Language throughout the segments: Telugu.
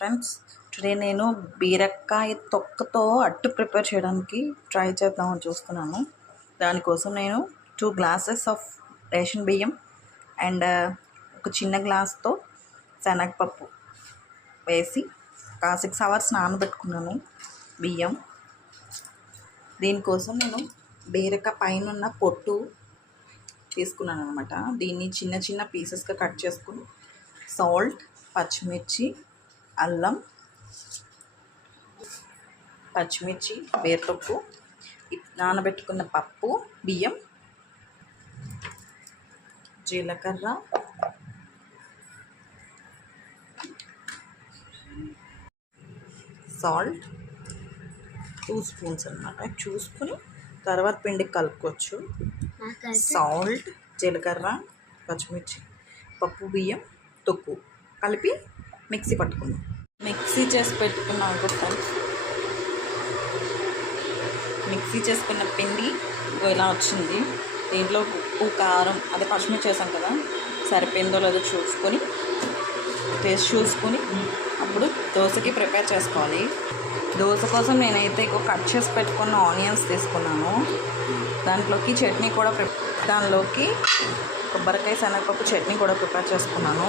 ఫ్రెండ్స్ టుడే నేను బీరకాయ తొక్కతో అట్టు ప్రిపేర్ చేయడానికి ట్రై చేద్దామని చూస్తున్నాను. దానికోసం నేను టూ గ్లాసెస్ ఆఫ్ రేషన్ బియ్యం అండ్ ఒక చిన్న గ్లాస్తో శనగపప్పు వేసి ఒక సిక్స్ అవర్స్ నానబెట్టుకున్నాను బియ్యం. దీనికోసం నేను బీరక పైన ఉన్న పొట్టు తీసుకున్నాను అనమాట దీన్ని చిన్న చిన్న పీసెస్గా కట్ చేసుకుని సాల్ట్ పచ్చిమిర్చి అల్లం పచ్చిమిర్చి వేరుపప్పు నానబెట్టుకున్న పప్పు బియ్యం జీలకర్ర సాల్ట్ టూ స్పూన్స్ అనమాట చూసుకుని తర్వాత పిండికి కలుపుకోవచ్చు. సాల్ట్ జీలకర్ర పచ్చిమిర్చి పప్పు బియ్యం తొక్కు. కలిపి మిక్సీ పట్టుకున్నాం మిక్సీ చేసి పెట్టుకున్నాం ఫ్రెండ్స్ మిక్సీ చేసుకున్న పిండి ఇలా వచ్చింది. దీంట్లో ఉప్పు కారం అదే పచ్చిమిర్చి చేసాం కదా సరిపోయిందో లేదో చూసుకొని టేస్ట్ చూసుకొని అప్పుడు దోశకి ప్రిపేర్ చేసుకోవాలి. దోశ కోసం నేనైతే ఇక కట్ చేసి పెట్టుకున్న ఆనియన్స్ తీసుకున్నాను. దాంట్లోకి చట్నీ కూడా ప్రిప్ దానిలోకి కొబ్బరికాయ శనగపప్పు చట్నీ కూడా ప్రిపేర్ చేసుకున్నాను.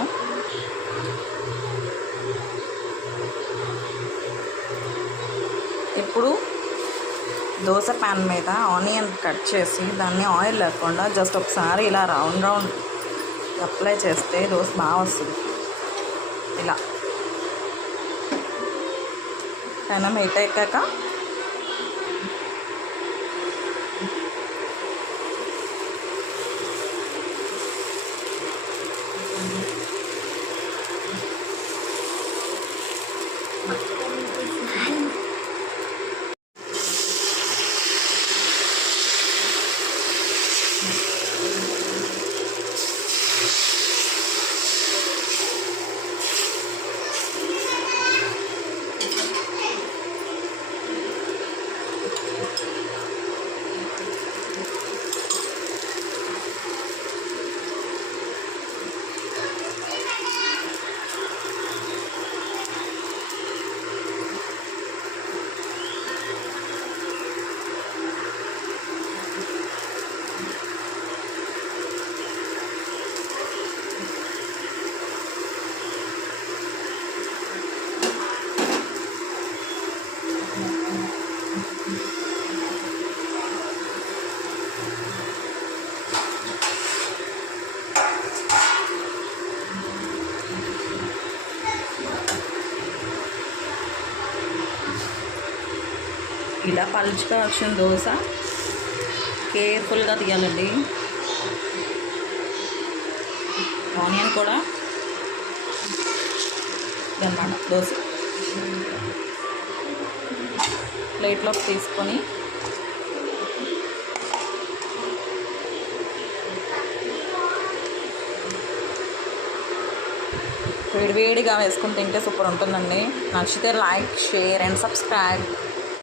ఇప్పుడు దోశ ప్యాన్ మీద ఆనియన్ కట్ చేసి దాన్ని ఆయిల్ లేకుండా జస్ట్ ఒకసారి ఇలా రౌండ్ రౌండ్ అప్లై చేస్తే దోశ బాగా వస్తుంది. ఇలా. పెనం హీట్ ఎక్కాక ఇలా పలుచుగా వచ్చిన దోశ. కేర్ఫుల్గా తీయాలండి. ఆనియన్ కూడా. అన్నమాట దోశ. ప్లేట్లోకి తీసుకొని వేడివేడిగా వేసుకుని తింటే సూపర్ ఉంటుందండి. నచ్చితే లైక్ షేర్ అండ్ సబ్స్క్రైబ్.